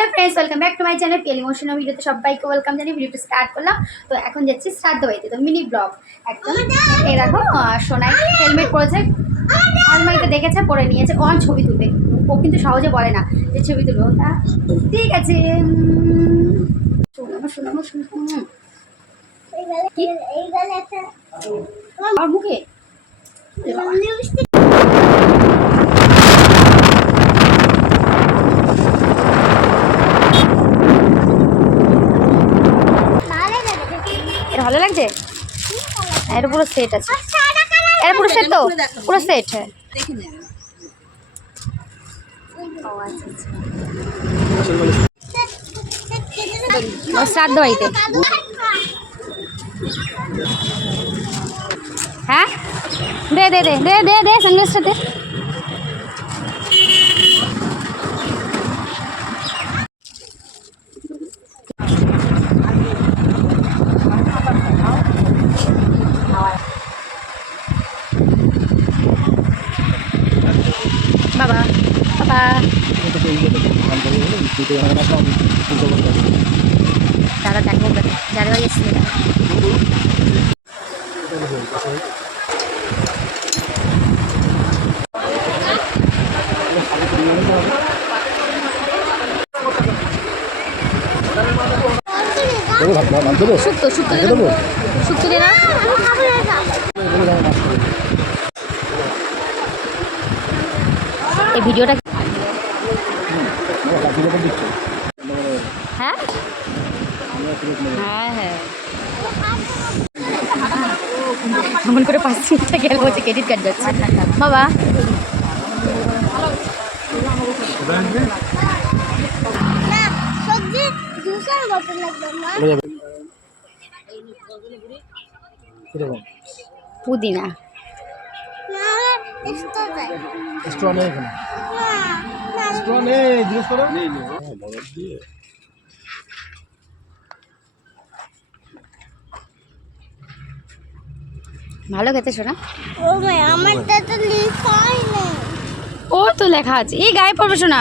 Hello friends, welcome back to my channel PL emotional ভিডিওতে সবাইকে welcome জানিয়ে ভিডিওটা স্টার্ট করলাম। তো এখন যাচ্ছি শ্রাদ্ধ বাড়িতে, তো মিনি ব্লগ একদম। এই দেখো সোনাই হেলমেট পরেছে, আলমারিতে দেখেছে পরে নিয়েছে, ও ছবি তুলবে। ও কিন্তু সহজে বলে না যে ছবি তুলবো, তা ঠিক আছে। শোনাবো আমার মুখে এটা ভালো লাগছে। এটা পুরো সেট আছে, এটা পুরো সেট, তো পুরো সেট। হ্যাঁ শ্রাদ্ধ বাড়িতে। হ্যাঁ দে দে দে দে দে দে সানগ্লাসটা দে। বাবা বাবা দাদা দেখবো যারা বাড়ি এসেছিল শুক্তো শুক্তো শুক্তো দে না। এই ভিডিওটা হ্যাঁ হ্যাঁ হ্যাঁ এমন করে 5 মিনিটটা গেল, বলছে ক্রেডিট কার্ড যাচ্ছে। বাবা পুদিনা ভালো খেতে শোনা। ও তো লেখা আছে, এই গায়ে পড়বে শোনা।